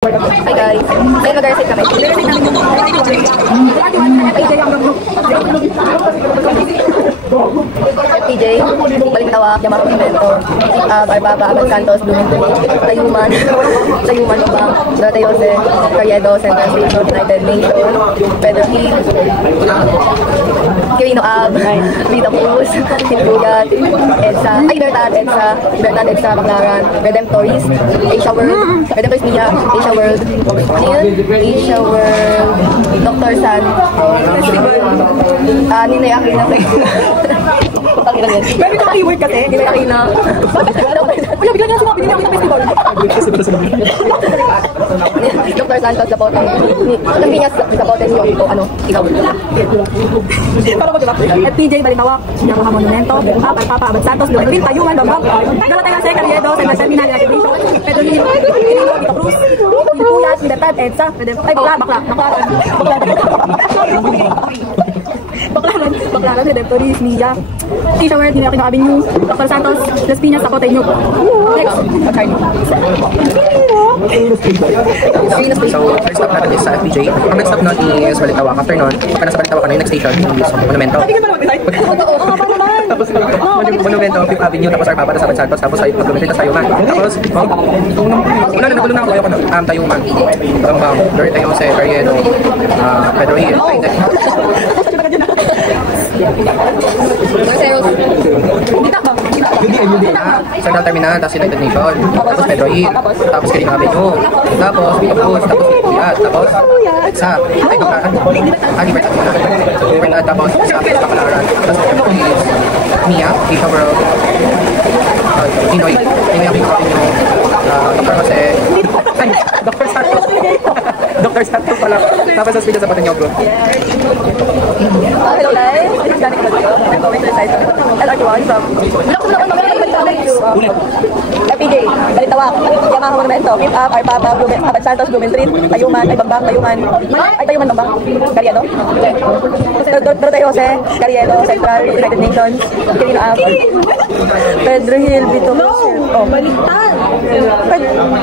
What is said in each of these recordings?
Hi guys, ngayon mag-reset kami. FPJ, Balintawak, Yamaha Monumento, Arbaba, Abad Santos, Bloomington, Tayuman, Lubang, Dorota Jose, Carriedo, Central Station, United Nation, Pedro Hill, Quirino Ab, Vita Cruz, Hintugat, EDSA, Libertad, EDSA, Baclaran, Redemptorist, Asia World, Redemptorist Media, Asia World, Asia World, Dr. San, Ninay Aquina, Pwede ko keyword kasi. Ninay Aquina, Wala, bigla niya sumabi niya ako festival. Dr. Santos, Zapote, sabi niya Zapote yung ano, ikaw. Para ba diba? FPJ, Balintawak, Yamaha Monumento, Arbaba, Abad Santos, Bloomington, Tayuman, Bambang, Dorota Jose, Carriedo, Central Terminal, United Nation, Pedro Hill, Quirino, Vita Cruz, Hintugat, Libertad, EDSA, ay Baclaran, Redemptorist, Media, Asia World, Ninay Aquino Avenue, Dr. Santos, Las Piñas, Zapote, New. Next. So, first stop natin is sa FPJ. Ang next stop natin is Balintawak. After nun, pag nasa Balintawak ka na, yung next station is Monumento. Tapos Monumento, Fifth Avenue, tapos Arbaba, tapos Abad Santos, tapos Bloomington, tapos Tayuman. Tapos, una na nagulo na ako, Tayuman, Bambang, Dorota Jose, Carriedo, Pedro Hill, Central Terminal, tapos United Nation, tapos Pedro Hill, tapos Quirino Avenue, tapos Vita Cruz, tapos Hintugat, tapos EDSA, Libertad, tapos Baclaran, tapos Mia, Asia World, Pinoy Aquino Avenue, Dr. Jose, Dr. Santos pala, tapos sa speaker sa Patanyaw Group. Hello guys, this is Danica Badrio. I'm going to recite LRT1 from FPJ, Balintawak, Yamaha Monumento, Fifth Up, Arbaba, Abad Santos, Bloomington, Tayuman, Bambang, Bambang, Carriedo, Dorota Jose, Carriedo, Central, United Nations, Quirino Ab, Pedro Hill, Vito Cruz, Baliktad.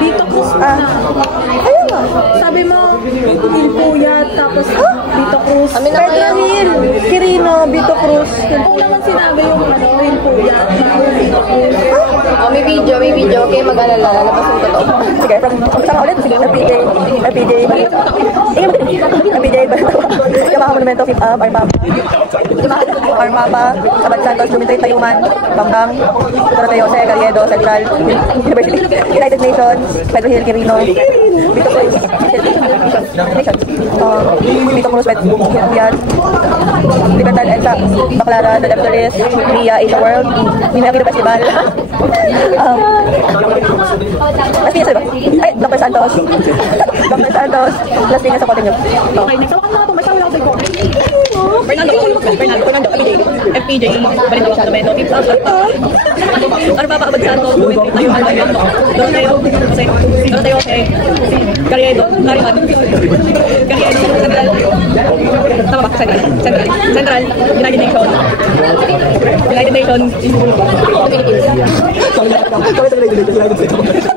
Vito Cruz, ayun nga. Sabi mo, Hintugat, tapos Vito Cruz. Pedro Hill, Quirino, Vito Cruz. Kung naman sinabi yung Hintugat, Vito Cruz. May video. Okay, mag-alala. Lalabas yung totoo. Sige, sama ulit. Sige, FPJ, Balintawak, Yamaha Monumento, Fifth Up, Arbaba, Abad Santos, Bloomington, Tayuman, Bambang, Dorota Jose, Carriedo, Central, University, United Nations, Pedro Hill, Quirino, Vito Cruz, Vito Cruz, Hintugat, Libertad, EDSA, Baclaran, Redemptorist, Mia, Asia World, Ninay Aquino Festival, Las Piñas, diba? Ay, Dr. Santos, Las Piñas, Zapote, New. Okay, next. Sawakan na po, may sawakan ako sa iko. Fernando, FPJ, Balintawak, Monumento, Fifth Up, Arbaba, Abad Santos, Bloomington, Tayuman, Dorota Jose, Carriedo, Central, United Nation,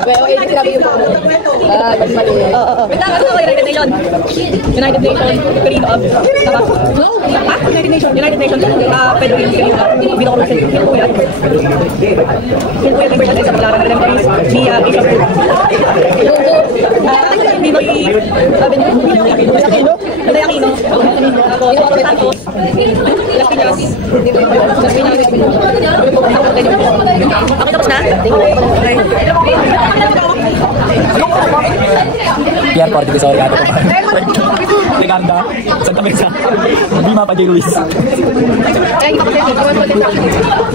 well, sinabi yung United Nation, Quirino Ab, United Nation, Pedro Hill, Quirino, Vito Cruz, Hintugat, Libertad, EDSA, Baclaran, Redemptorist, Mia, Asia World, Pinoy Avenue, Ninay Aquino, Dr. Santos, Las Piñas, okay, tapos na? Okay. Pierre Corte, sorry ate ko. Ricardo, Santa Mesa, Bima pa J. Luis.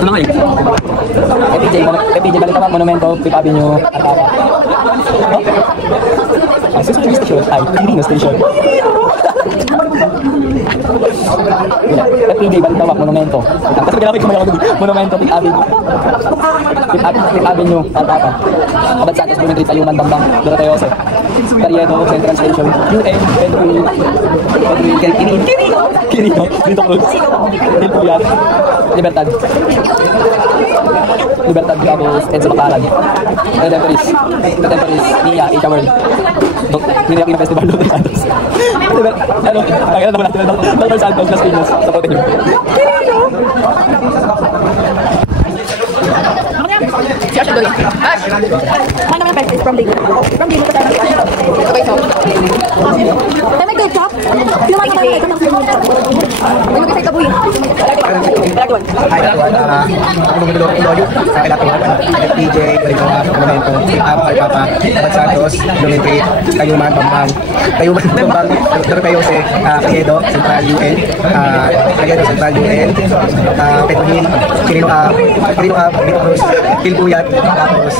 Ano nga FPJ Balintawak, Monumento, Fifth Avenue, Arbaba. Susunod yung station, Quirino Station. FPJ, Balintawak, Monumento. Kasi ginamit ko mga Monumento, Fifth Avenue. Fifth Avenue, Alpapa. Abad Santos, Blumentritt, Tayuman, Bambang, Doroteo Jose. Carriedo, Central Station. UN, Quirino, Vito Cruz. Hilpuyat, Libertad. Libertad, tapos Edsa Baclaran. Redemperis, Nia, Asia World. Nilaki na Festival, Dr. Santos. Ano, kaya naman natin Dr. Santos, Las Piñas, supportin nyo. Si Ash Doy. Ash! Ano naman ang from Dino? From Dino ka tayo. Okay, so. Tayo may ketchup? Sino may ketchup? May mag-isay ka buhay. Lagi-wan. FPJ, Balintawak, Monumento, Alpapa, Abad Santos, Blumentritt, Tayuman, Bambang, Doroteo Jose, Carriedo, Central UN, Petrohil, Quirino, Vito Cruz, Hilpuyat, tapos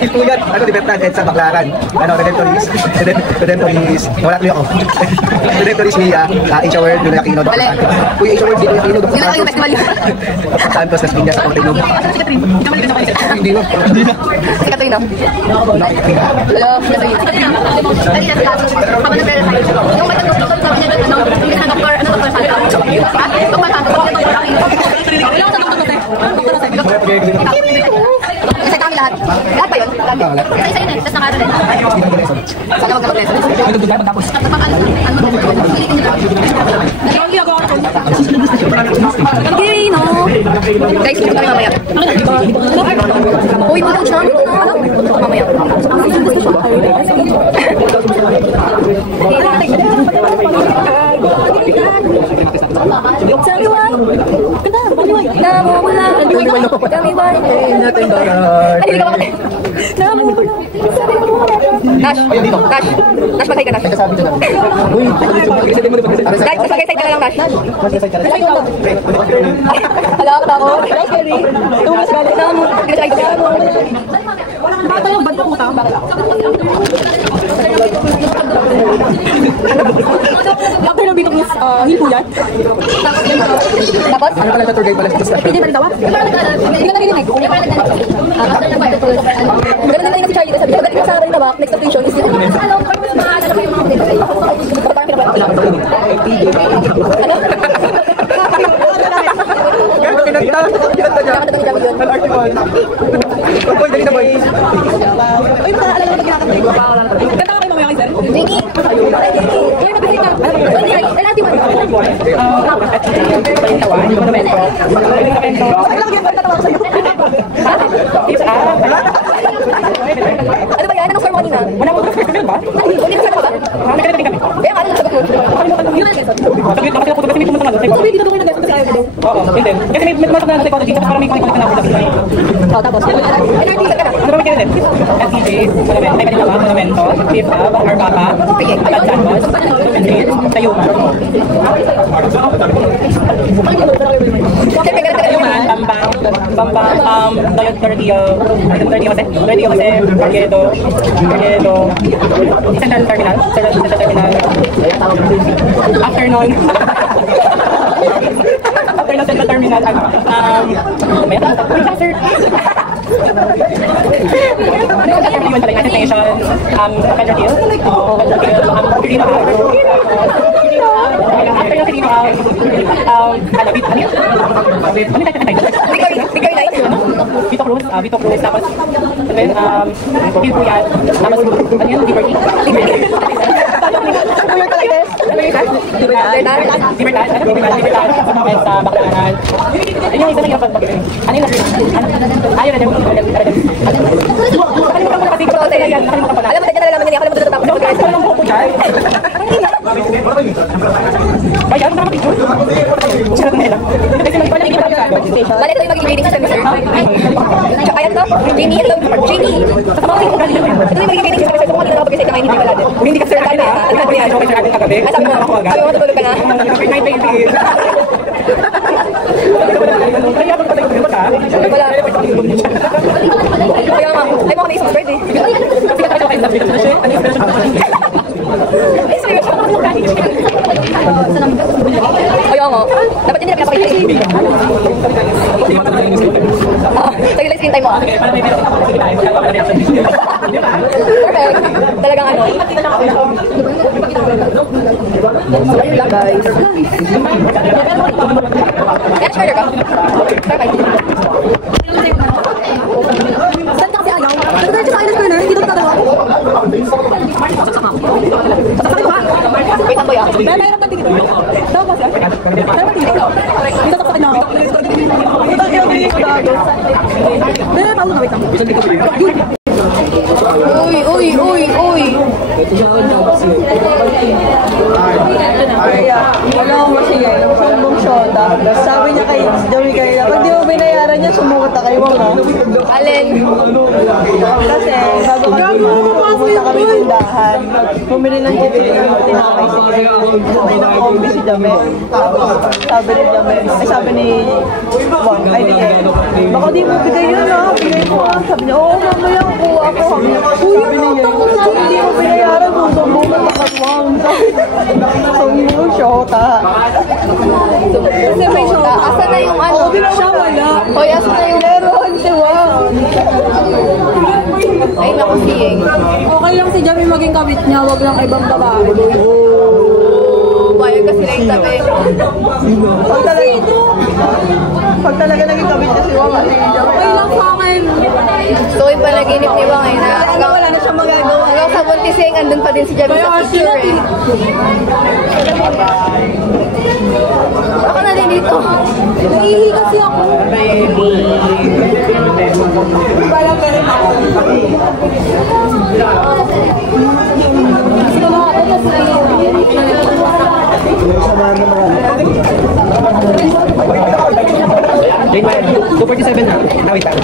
Hilpuyat, Libertad, Edsa Baclaran, Redemptoris, wala tuloy ako. Redemptoris, Mia, Asia World, Dula Aquino, Dr. Santos. Kuya Asia World, Dula Aquino, Dr. Santos, Las Piñas, sa Portillo. Hindi na. Si Katrina. Hello, Katrina. Habang nag-pera tayo. Yung matag-doktor sa kanya, doktor Isa kami lahat. Lahat ba yun? Isa yun eh. Tapos nakaro rin. Sana wag na mag-leso. Okay, no. Guys, gusto kami mamaya. Uy, buto siya. Buto mamaya. Tell me why. Nash, magkay ka, Nash. Nash, magkay ka lang, Nash. Hala, katakot. Tumas ka, Bata yung banda puta. After ng Vito Cruz, Hilpuyat. Tapos? Ano pala sa tour guide pala sa Hindi ba nitawa? Hindi ka narinig. Ganun na si Charlie. Sabi ko, sa akin tabak, next station is yung Ay, makaalala na pag-kinakanta. Kanta ka kayo mamaya kay sir? Jingy! Ay, magkakita. Ay, natin mo. Ano ba yan? Anong score mo kanina? Wala mo ka ba? Hindi ka score ba? Nagkakating kami. Kaya nga, ano sagot mo? Saglit ako sila po kasi may tumunta nga. So, dito doon nag-guess kasi ayaw ko. Oo, hindi. Kasi may masok na psychology tapos parang may connect na ako sa sila. Oh, tapos. NRT, sir ka na. Ano ba may kailan? FPJ, may Balintawak, Monumento, Fifth Ab, Alpapa, Abad Santos, Blumentritt, Tayuman. Tayuman, Bambang, Doroteo Jose, Carriedo, Central Terminal, Afternoon Central Terminal, may sir. Everyone pala, Station, Pedro Hill, Quirino after yung Quirino Vito Cruz, tapos Hilpuyat, tapos ano yun, Liberty. Libertad, sa Baclaran. Ayun yung isa lang yung pag-pag-ibig. Ano yung ayaw na dyan. Nakalimutan ko na kasi ikaw tayo yan. Nakalimutan ko na. Alam mo, tayo na nalaman niya. Ako naman doon natapos. Guys, ano lang buhok ko dyan? Bayan, tama picture. Sarap na lang. Kasi magpapalagay ka sa station. Balik ito yung magiging reading sa service, sir. Kaya ito? Jamie? Ito yung magiging reading sa service, sir. Kung ano na kapag-isay ka, hindi wala din. Hindi ka sir kanya. Ano ba yan? Okay, sir, ating kagabi. Sabi mo, matutulog ka na. Night, baby. Kaya ako patay ko ba ka? Wala. Kaya nga, ay mo kami isang birthday. Sige, tayo kayo sa video. Ano yung guys. Kaya share ka? Saan kasi ayaw? Nagdadaan siya sa island corner, hindi doon tatawa. Sasakit ba? Wait, ang boya. Mayroon pa tingin. Daw ba siya? Mayroon pa tingin. Dito sa sakit na ako. Ito ang tingin ko dago. Mayroon pa ako na wait lang. Uy. Kaya, wala akong masingay. Sumbong shota. Sabi niya kay Joey kanina, pag di mo binayaran niya, sumukat na kayo mga. Alin? Kasi, bago kami pumunta kami ng tindahan, bumili ng chicken ng tinapay si sabay na kombi si Jame. Sabi ni Jame, sabi ni Bang, ay di Ed, baka di mo bigay yun ha, bigay ko ha. Sabi niya, oo mamaya kuha ako. Sabi niya, kung hindi mo binayaran, sumbong na takatwang. Sumbong shota. Kasi may shota. Asa na yung ano? Siya wala. Hoy, asa na yung Meron, diba? ay naku siyeng. Okay lang si Jamie maging kabit niya, wag lang ibang babae. Bayag kasi lang sabi. Pag talaga naging kabit niya si Wang, kasi okay lang sa akin. So, yung panaginip ni Bang na hanggang Wala na siyang magagawa. hanggang sa buntising, andun pa din si Jamie sa picture eh. Ako na din dito. Naihi kasi ako. Balang meron ako. Gusto na ako kasi Jane Mayer, 247 na. Nawit tayo.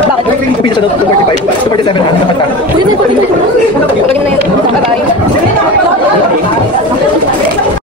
bakit? Pwede sa 245. 247 na. Dapat na. Lagyan mo na yun. Bye-bye.